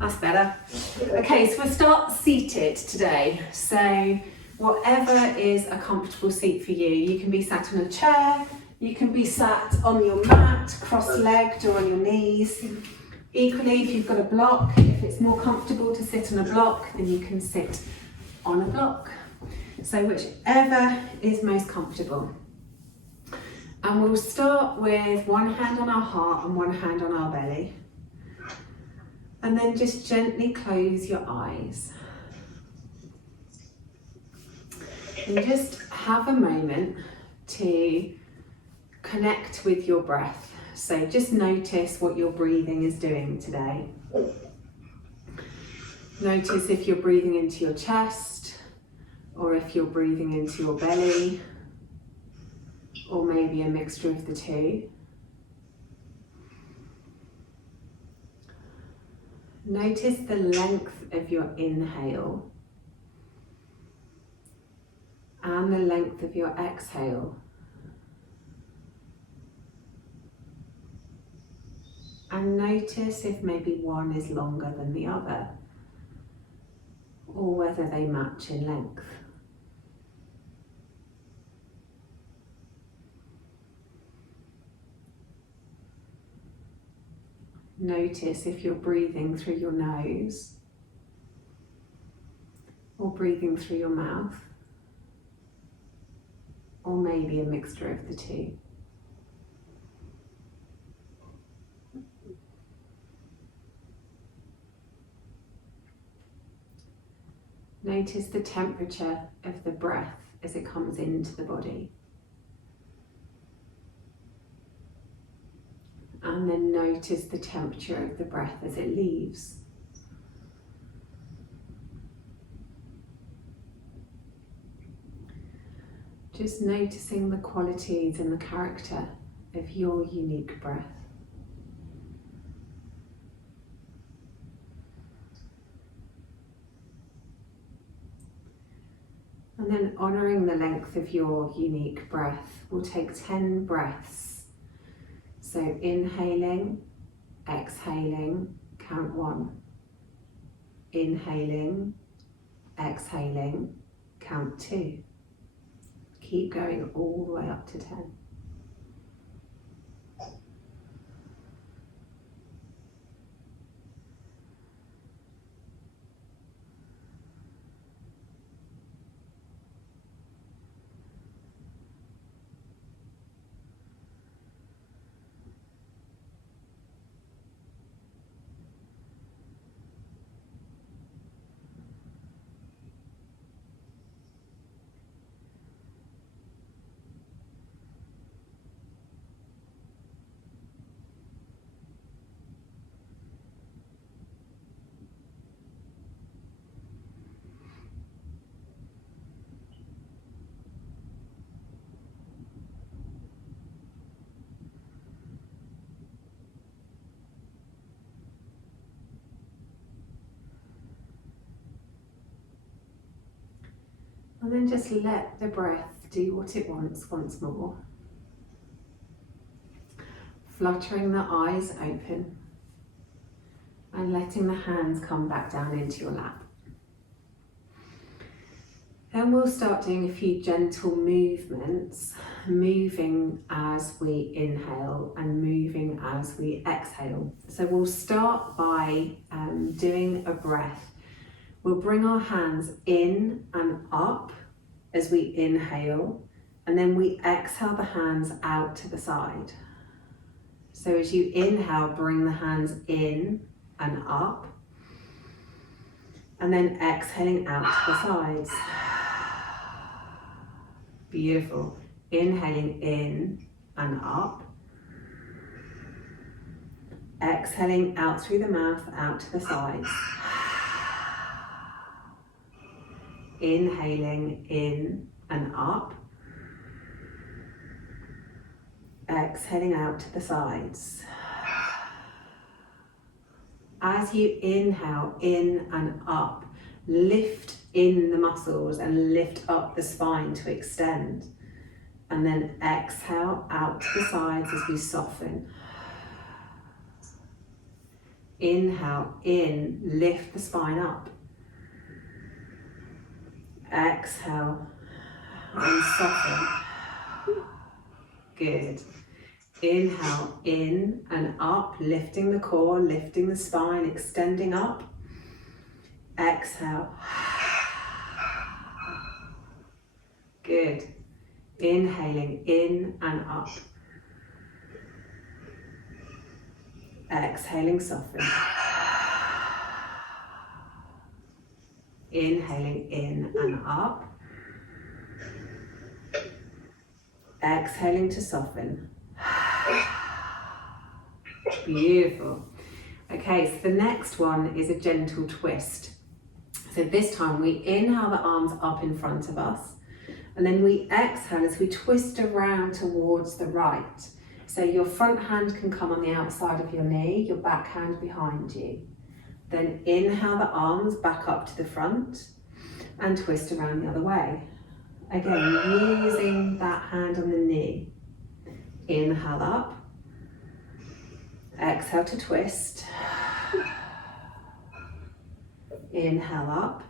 That's better. Okay, so we'll start seated today. So whatever is a comfortable seat for you. You can be sat on a chair, you can be sat on your mat, cross-legged or on your knees. Equally, if you've got a block, if it's more comfortable to sit on a block, then you can sit on a block. So whichever is most comfortable. And we'll start with one hand on our heart and one hand on our belly. And then just gently close your eyes. And just have a moment to connect with your breath. So just notice what your breathing is doing today. Notice if you're breathing into your chest, or if you're breathing into your belly, or maybe a mixture of the two. Notice the length of your inhale and the length of your exhale. And notice if maybe one is longer than the other, or whether they match in length. Notice if you're breathing through your nose or breathing through your mouth, or maybe a mixture of the two. Notice the temperature of the breath as it comes into the body. And then notice the temperature of the breath as it leaves. Just noticing the qualities and the character of your unique breath. And then honouring the length of your unique breath, we'll take 10 breaths. So inhaling, exhaling, count 1. Inhaling, exhaling, count 2. Keep going all the way up to 10. And then just let the breath do what it wants once more. Fluttering the eyes open and letting the hands come back down into your lap. Then we'll start doing a few gentle movements, moving as we inhale and moving as we exhale. So we'll start by doing a breath. We'll bring our hands in and up as we inhale, and then we exhale the hands out to the side. So as you inhale, bring the hands in and up, and then exhaling out to the sides. Beautiful. Inhaling in and up. Exhaling out through the mouth, out to the sides. Inhaling in and up. Exhaling out to the sides. As you inhale in and up, lift in the muscles and lift up the spine to extend. And then exhale out to the sides as we soften. Inhale, in, lift the spine up. Exhale, and soften. Good. Inhale, in and up, lifting the core, lifting the spine, extending up. Exhale. Good. Inhaling, in and up. Exhaling, soften. Inhaling, in and up. Exhaling to soften. Beautiful. Okay, so the next one is a gentle twist. So this time we inhale the arms up in front of us, and then we exhale as we twist around towards the right. So your front hand can come on the outside of your knee, your back hand behind you. Then inhale the arms back up to the front and twist around the other way. Again, using that hand on the knee. Inhale up. Exhale to twist. Inhale up.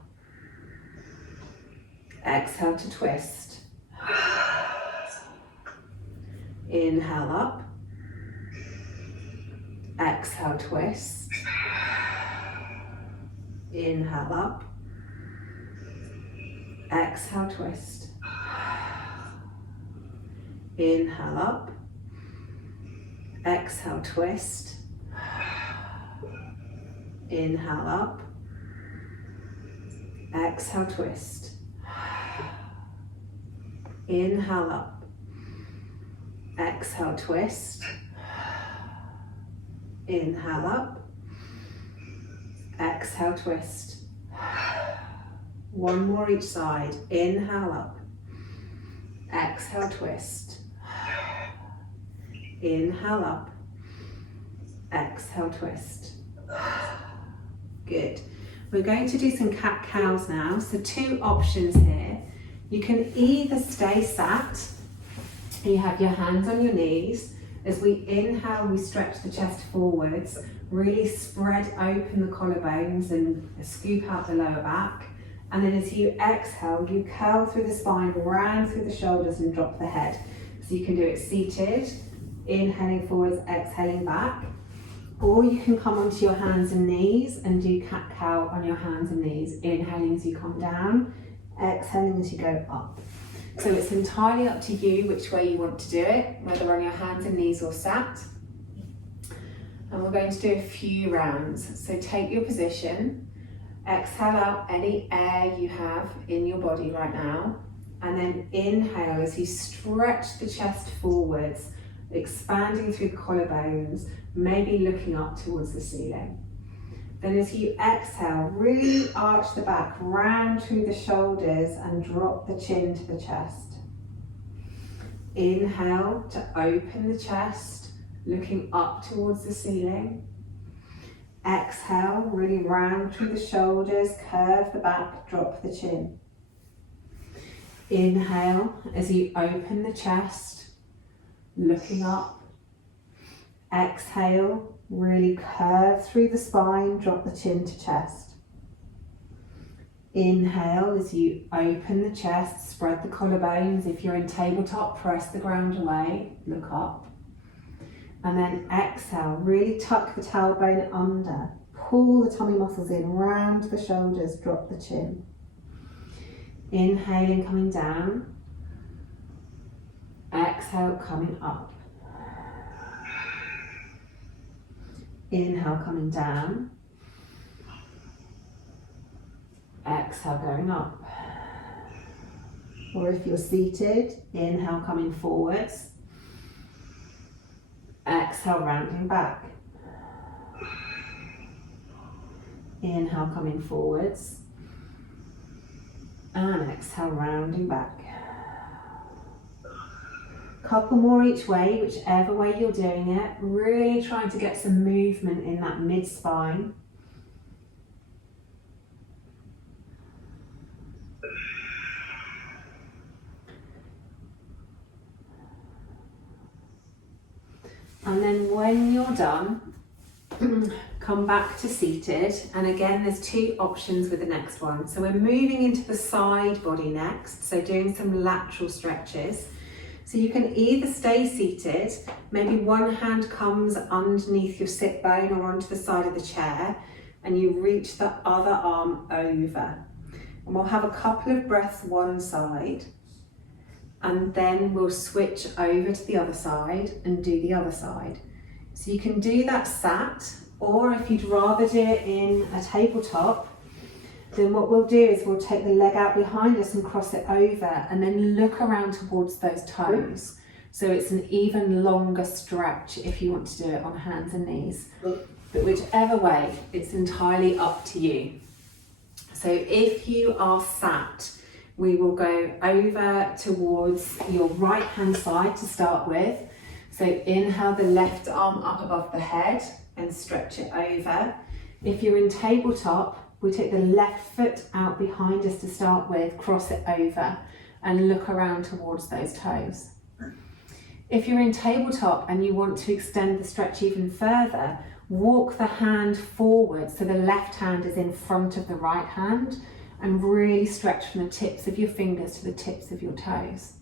Exhale to twist. Inhale up. Exhale, twist. Inhale up. Exhale, twist. Inhale up. Exhale, twist. Inhale up. Exhale, twist. Inhale up. Exhale, twist. Inhale up. Exhale, twist. One more each side. Inhale up. Exhale, twist. Inhale up. Exhale, twist. Good. We're going to do some cat-cows now. So 2 options here. You can either stay sat, and you have your hands on your knees. As we inhale, we stretch the chest forwards, really spread open the collarbones and scoop out the lower back. And then as you exhale, you curl through the spine, round through the shoulders and drop the head. So you can do it seated, inhaling forwards, exhaling back. Or you can come onto your hands and knees and do cat-cow on your hands and knees, inhaling as you come down, exhaling as you go up. So it's entirely up to you which way you want to do it, whether on your hands and knees or sat. And we're going to do a few rounds. So take your position, exhale out any air you have in your body right now, and then inhale as you stretch the chest forwards, expanding through the collarbones, maybe looking up towards the ceiling. Then as you exhale, really arch the back, round through the shoulders and drop the chin to the chest. Inhale to open the chest, looking up towards the ceiling. Exhale, really round through the shoulders, curve the back, drop the chin. Inhale as you open the chest, looking up. Exhale, really curve through the spine, drop the chin to chest. Inhale as you open the chest, spread the collarbones. If you're in tabletop, press the ground away, look up. And then exhale, really tuck the tailbone under, pull the tummy muscles in, round the shoulders, drop the chin. Inhaling, coming down. Exhale, coming up. Inhale, coming down. Exhale, going up. Or if you're seated, inhale, coming forwards. Exhale, rounding back. Inhale, coming forwards. And exhale, rounding back. Couple more each way, whichever way you're doing it. Really trying to get some movement in that mid-spine. And then when you're done, come back to seated, and again there's two options with the next one. So we're moving into the side body next, so doing some lateral stretches. So you can either stay seated, maybe one hand comes underneath your sit bone or onto the side of the chair, and you reach the other arm over. And we'll have a couple of breaths one side, and then we'll switch over to the other side and do the other side. So you can do that sat, or if you'd rather do it in a tabletop, then what we'll do is we'll take the leg out behind us and cross it over, and then look around towards those toes. So it's an even longer stretch if you want to do it on hands and knees. But whichever way, it's entirely up to you. So if you are sat, we will go over towards your right hand side to start with. So inhale the left arm up above the head and stretch it over. If you're in tabletop, we take the left foot out behind us to start with, cross it over and look around towards those toes. If you're in tabletop and you want to extend the stretch even further, walk the hand forward so the left hand is in front of the right hand, and really stretch from the tips of your fingers to the tips of your toes.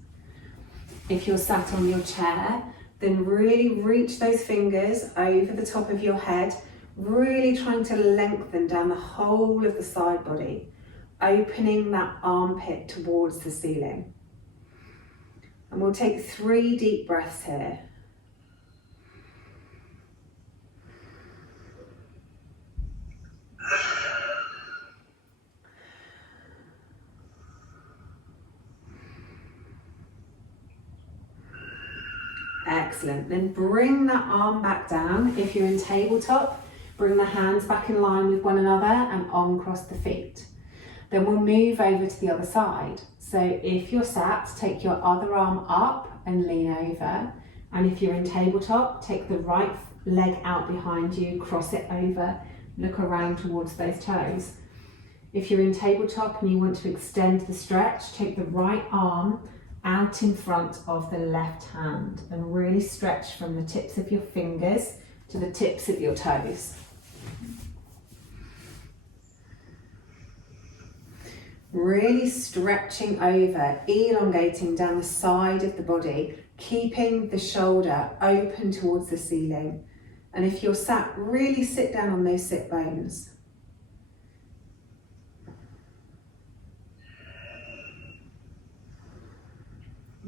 If you're sat on your chair, then really reach those fingers over the top of your head, really trying to lengthen down the whole of the side body, opening that armpit towards the ceiling. And we'll take 3 deep breaths here. Excellent. Then bring that arm back down. If you're in tabletop, bring the hands back in line with one another and on across the feet. Then we'll move over to the other side. So if you're sat, take your other arm up and lean over. And if you're in tabletop, take the right leg out behind you, cross it over, look around towards those toes. If you're in tabletop and you want to extend the stretch, take the right arm out in front of the left hand and really stretch from the tips of your fingers to the tips of your toes. Really stretching over, elongating down the side of the body, keeping the shoulder open towards the ceiling. And if you're sat, really sit down on those sit bones.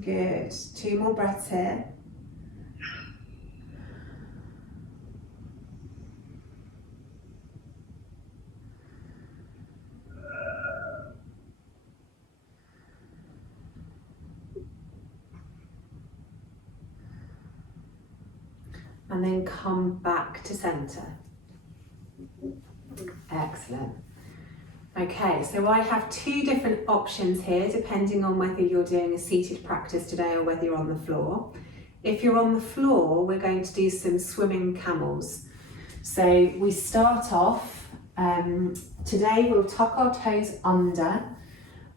Good. 2 more breaths here. And then come back to center. Excellent. Okay, so I have 2 different options here depending on whether you're doing a seated practice today or whether you're on the floor. If you're on the floor, we're going to do some swimming camels. So we start off, today we'll tuck our toes under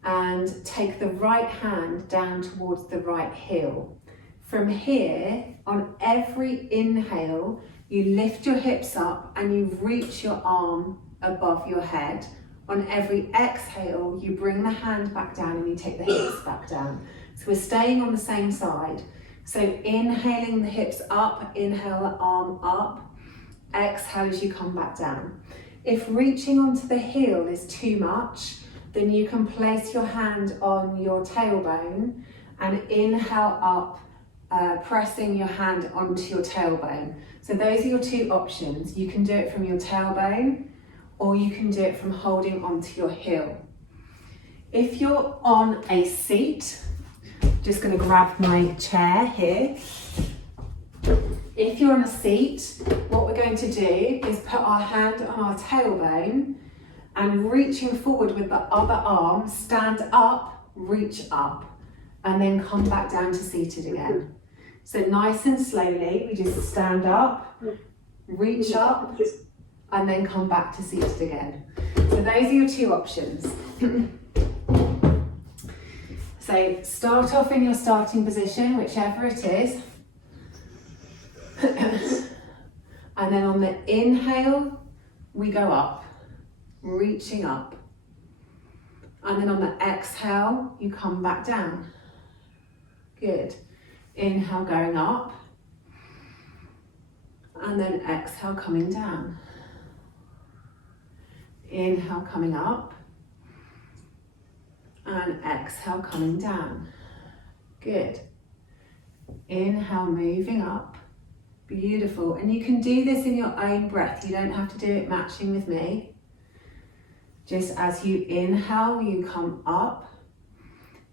and take the right hand down towards the right heel. From here, on every inhale, you lift your hips up and you reach your arm above your head. On every exhale, you bring the hand back down and you take the hips back down. So we're staying on the same side. So inhaling the hips up, inhale the arm up, exhale as you come back down. If reaching onto the heel is too much, then you can place your hand on your tailbone and inhale up, pressing your hand onto your tailbone. So those are your 2 options. You can do it from your tailbone, or you can do it from holding onto your heel. If you're on a seat, I'm just going to grab my chair here. If you're on a seat, what we're going to do is put our hand on our tailbone and reaching forward with the other arm, stand up, reach up, and then come back down to seated again. So nice and slowly, we just stand up, reach up, and then come back to seated again. So those are your 2 options. So start off in your starting position, whichever it is. And then on the inhale, we go up, reaching up. And then on the exhale, you come back down. Good. Inhale, going up. And then exhale, coming down. Inhale, coming up. And exhale, coming down. Good. Inhale, moving up. Beautiful. And you can do this in your own breath. You don't have to do it matching with me. Just as you inhale, you come up.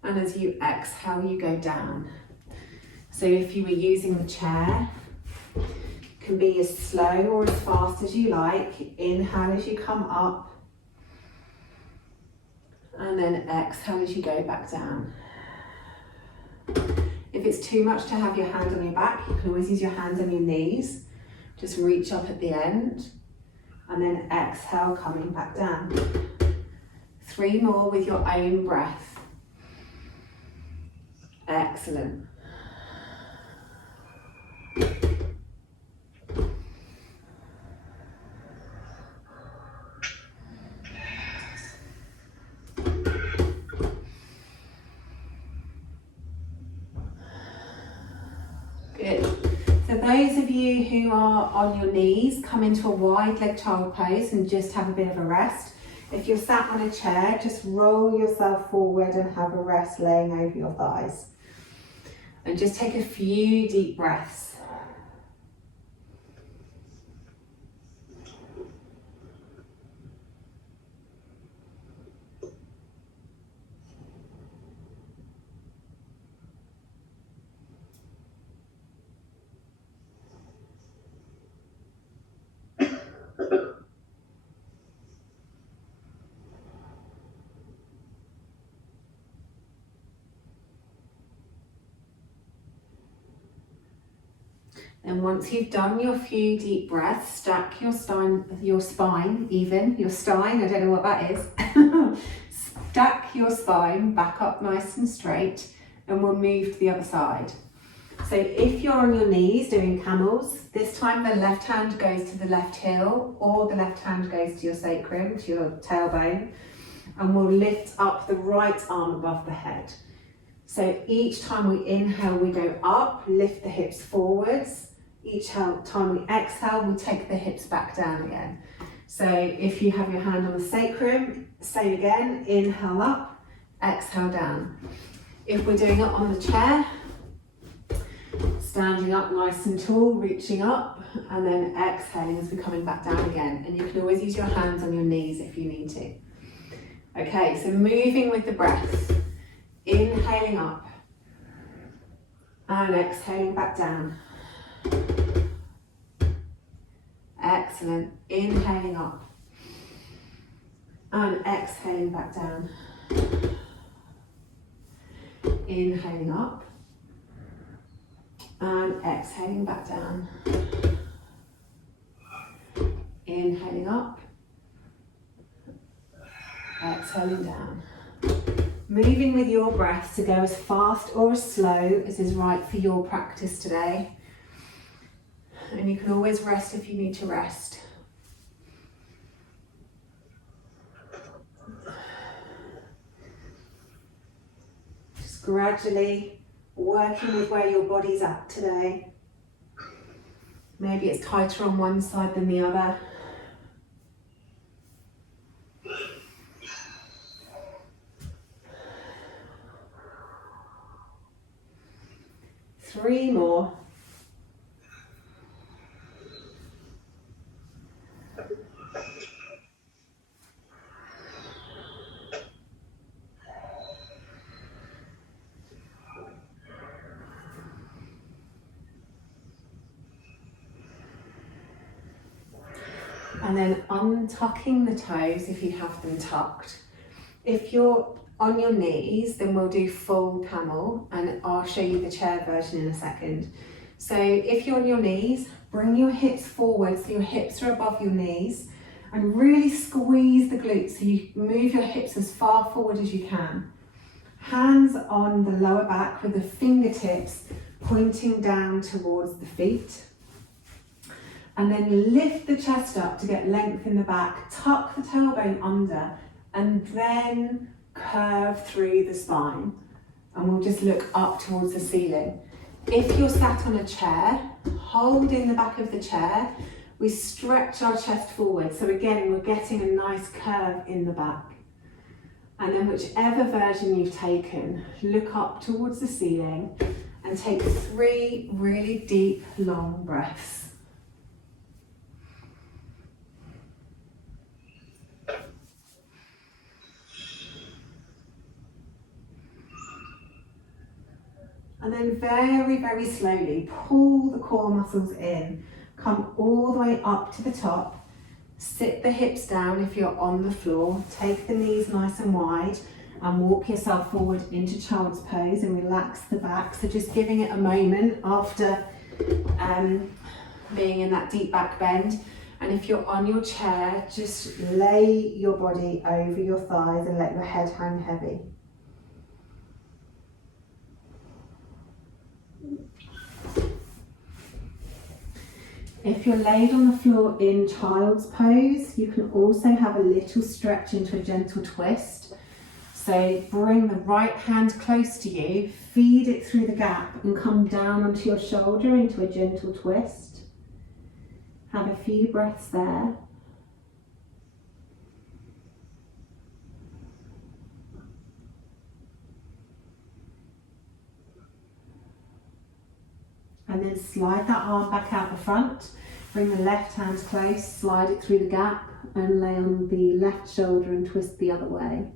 And as you exhale, you go down. So if you were using the chair, it can be as slow or as fast as you like. Inhale as you come up. And then exhale as you go back down. If it's too much to have your hand on your back, you can always use your hands on your knees. Just reach up at the end. And then exhale, coming back down. 3 more with your own breath. Excellent. Good. So those of you who are on your knees, come into a wide leg child pose and just have a bit of a rest. If you're sat on a chair, just roll yourself forward and have a rest laying over your thighs. And just take a few deep breaths. And once you've done your few deep breaths, stack your spine, I don't know what that is. Stack your spine back up nice and straight, and we'll move to the other side. So if you're on your knees doing camels, this time the left hand goes to the left heel, or the left hand goes to your sacrum, to your tailbone, and we'll lift up the right arm above the head. So each time we inhale, we go up, lift the hips forwards. Each time we exhale, we take the hips back down again. So if you have your hand on the sacrum, same again, inhale up, exhale down. If we're doing it on the chair, standing up nice and tall, reaching up, and then exhaling as we're coming back down again. And you can always use your hands on your knees if you need to. Okay, so moving with the breath. Inhaling up and exhaling back down. Excellent. Inhaling up and exhaling back down. Inhaling up and exhaling back down. Inhaling up, exhaling down. Moving with your breath to go as fast or as slow as is right for your practice today. And you can always rest if you need to rest. Just gradually working with where your body's at today. Maybe it's tighter on one side than the other. Three more. And then untucking the toes if you have them tucked. If you're on your knees, then we'll do full camel, and I'll show you the chair version in a second. So if you're on your knees, bring your hips forward so your hips are above your knees, and really squeeze the glutes so you move your hips as far forward as you can. Hands on the lower back with the fingertips pointing down towards the feet. And then lift the chest up to get length in the back, tuck the tailbone under, and then curve through the spine. And we'll just look up towards the ceiling. If you're sat on a chair, hold in the back of the chair, we stretch our chest forward. So again, we're getting a nice curve in the back. And then whichever version you've taken, look up towards the ceiling and take 3 really deep, long breaths. And then very, very slowly pull the core muscles in. Come all the way up to the top. Sit the hips down if you're on the floor. Take the knees nice and wide and walk yourself forward into child's pose and relax the back. So just giving it a moment after being in that deep back bend. And if you're on your chair, just lay your body over your thighs and let your head hang heavy. If you're laid on the floor in child's pose, you can also have a little stretch into a gentle twist. So bring the right hand close to you, feed it through the gap and come down onto your shoulder into a gentle twist. Have a few breaths there. And then slide that arm back out the front. Bring the left hand close, slide it through the gap and lay on the left shoulder and twist the other way.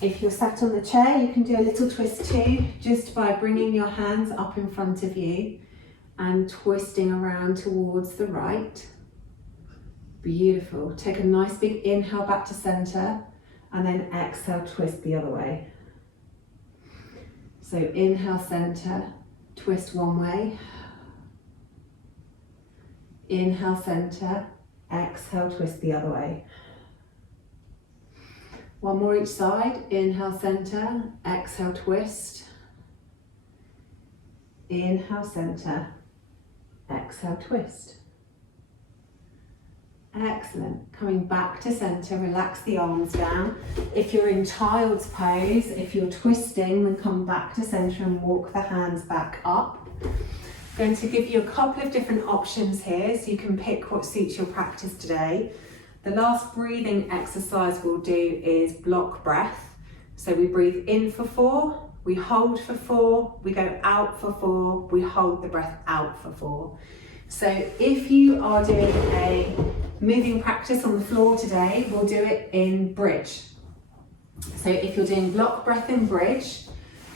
If you're sat on the chair, you can do a little twist too, just by bringing your hands up in front of you and twisting around towards the right. Beautiful. Take a nice big inhale back to center. And then exhale, twist the other way. So inhale, center, twist one way. Inhale, center, exhale, twist the other way. One more each side. Inhale, center, exhale, twist. Inhale, center, exhale, twist. Excellent. Coming back to center, relax the arms down. If you're in child's pose, if you're twisting, then come back to center and walk the hands back up. I'm going to give you a couple of different options here so you can pick what suits your practice today. The last breathing exercise we'll do is block breath. So we breathe in for 4, we hold for 4, we go out for 4, we hold the breath out for 4. So if you are doing a moving practice on the floor today, we'll do it in bridge. So if you're doing block breath in bridge,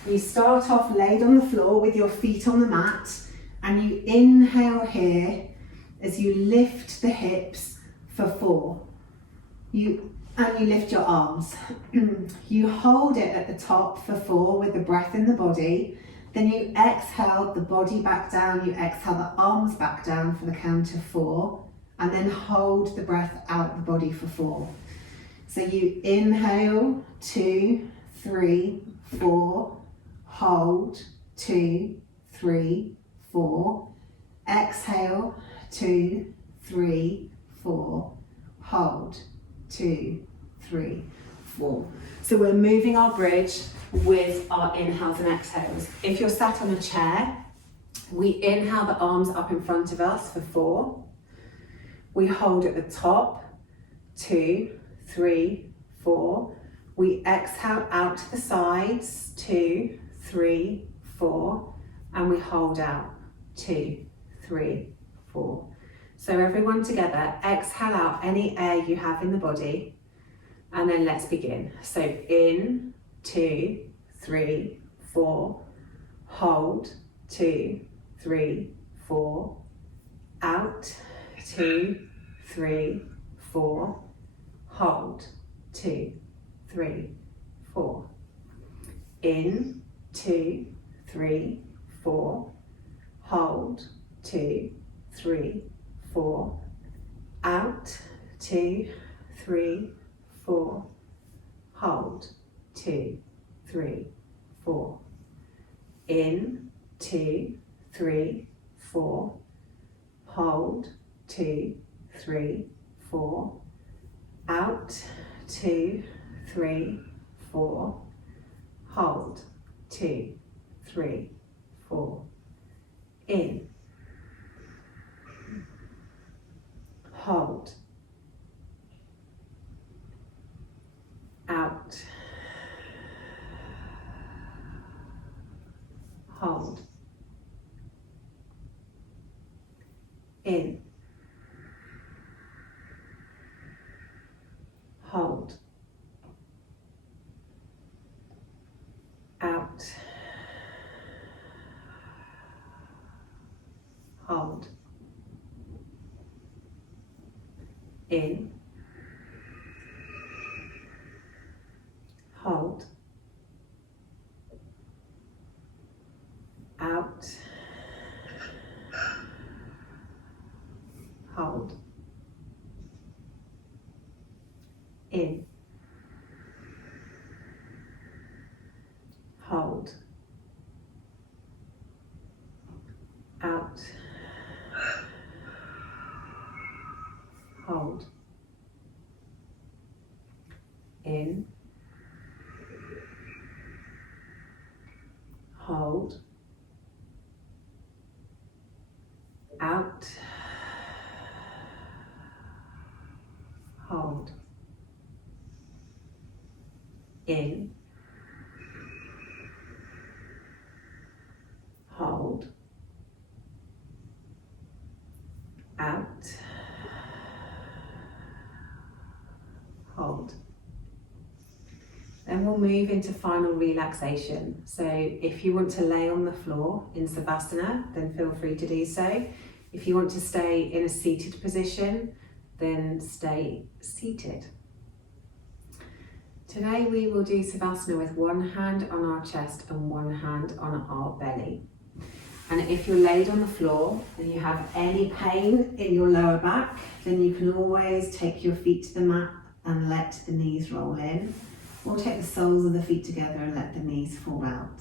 you start off laid on the floor with your feet on the mat and you inhale here as you lift the hips for 4. You lift your arms. You hold it at the top for 4 with the breath in the body. Then you exhale the body back down, you exhale the arms back down for the count of 4, and then hold the breath out the body for 4. So you inhale, 2, 3, 4, hold, 2, 3, 4, exhale, 2, 3, 4, hold, 2, 3, 4. So we're moving our bridge with our inhales and exhales. If you're sat on a chair, we inhale the arms up in front of us for 4. We hold at the top, 2, 3, 4. We exhale out to the sides, 2, 3, 4. And we hold out, 2, 3, 4. So everyone together, exhale out any air you have in the body. And then let's begin. So in, 2, 3, 4, hold, 2, 3, 4, out, 2, 3, 4, hold, 2, 3, 4, in, 2, 3, 4, hold, 2, 3, 4, out, 2, 3, 4, hold, 2, 3, 4. In, 2, 3, 4. Hold, 2, 3, 4. Out, 2, 3, 4. Hold, 2, 3, 4. In. Hold. Out. Hold. In. Hold. Out. Hold. In. Hold. Out. Hold. In. Hold. Out. Hold. In. Hold. Out. Hold. In. Hold. Out. Hold. Then we'll move into final relaxation. So if you want to lay on the floor in Savasana, then feel free to do so. If you want to stay in a seated position, then stay seated. Today we will do Savasana with one hand on our chest and one hand on our belly. And if you're laid on the floor and you have any pain in your lower back, then you can always take your feet to the mat and let the knees roll in, or take the soles of the feet together and let the knees fall out.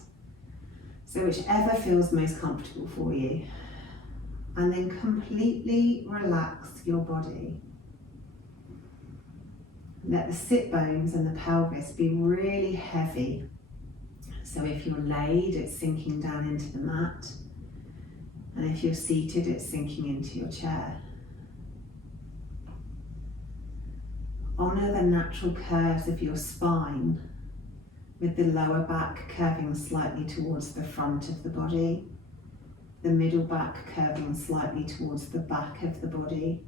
So whichever feels most comfortable for you. And then completely relax your body. Let the sit bones and the pelvis be really heavy. So if you're laid, it's sinking down into the mat. And if you're seated, it's sinking into your chair. Honour the natural curves of your spine, with the lower back curving slightly towards the front of the body, the middle back curving slightly towards the back of the body,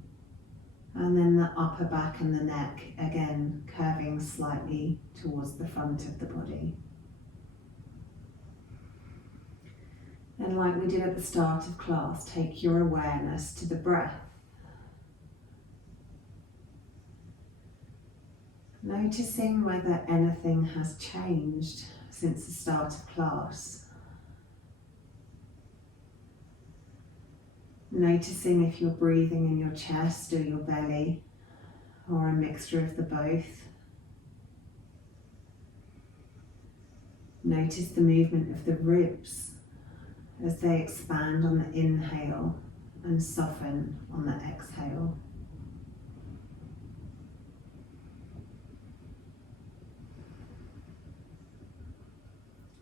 and then the upper back and the neck again curving slightly towards the front of the body. And like we did at the start of class, take your awareness to the breath. Noticing whether anything has changed since the start of class. Noticing if you're breathing in your chest or your belly, or a mixture of the both. Notice the movement of the ribs as they expand on the inhale and soften on the exhale.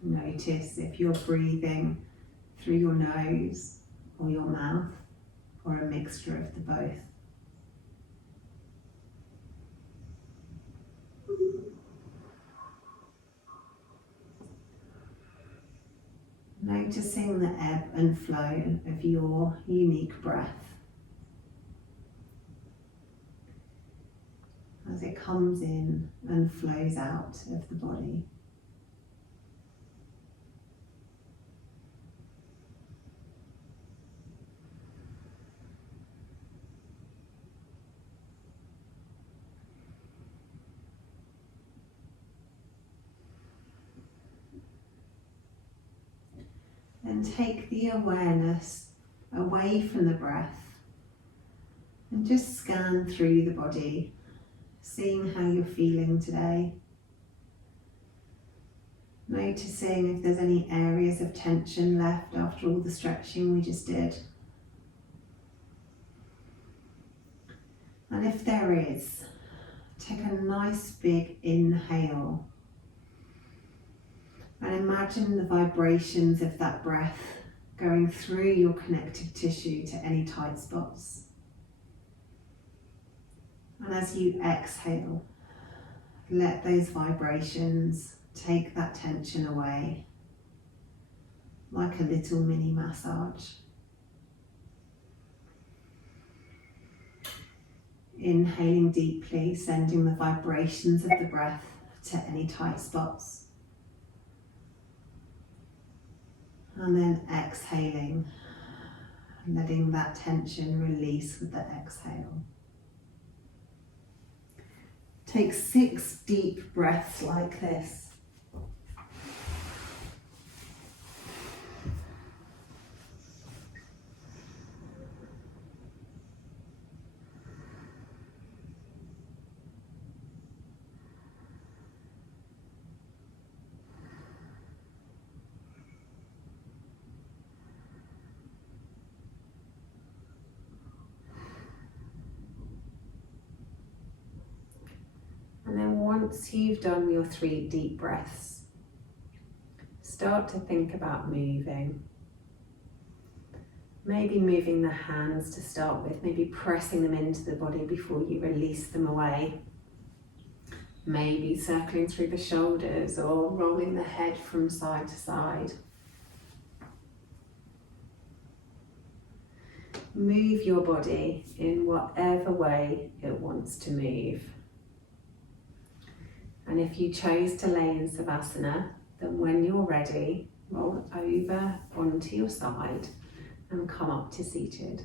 Notice if you're breathing through your nose or your mouth, or a mixture of the both. Noticing the ebb and flow of your unique breath as it comes in and flows out of the body. And take the awareness away from the breath and just scan through the body, seeing how you're feeling today. Noticing if there's any areas of tension left after all the stretching we just did. And if there is, take a nice big inhale and imagine the vibrations of that breath going through your connective tissue to any tight spots. And as you exhale, let those vibrations take that tension away, like a little mini massage. Inhaling deeply, sending the vibrations of the breath to any tight spots. And then exhaling, letting that tension release with the exhale. Take 6 deep breaths like this. And then once you've done your 3 deep breaths, start to think about moving. Maybe moving the hands to start with, maybe pressing them into the body before you release them away. Maybe circling through the shoulders or rolling the head from side to side. Move your body in whatever way it wants to move. And if you chose to lay in Savasana, then when you're ready, roll over onto your side and come up to seated.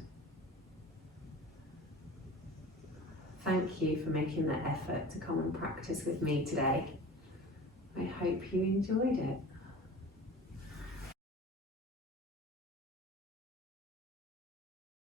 Thank you for making the effort to come and practice with me today. I hope you enjoyed it.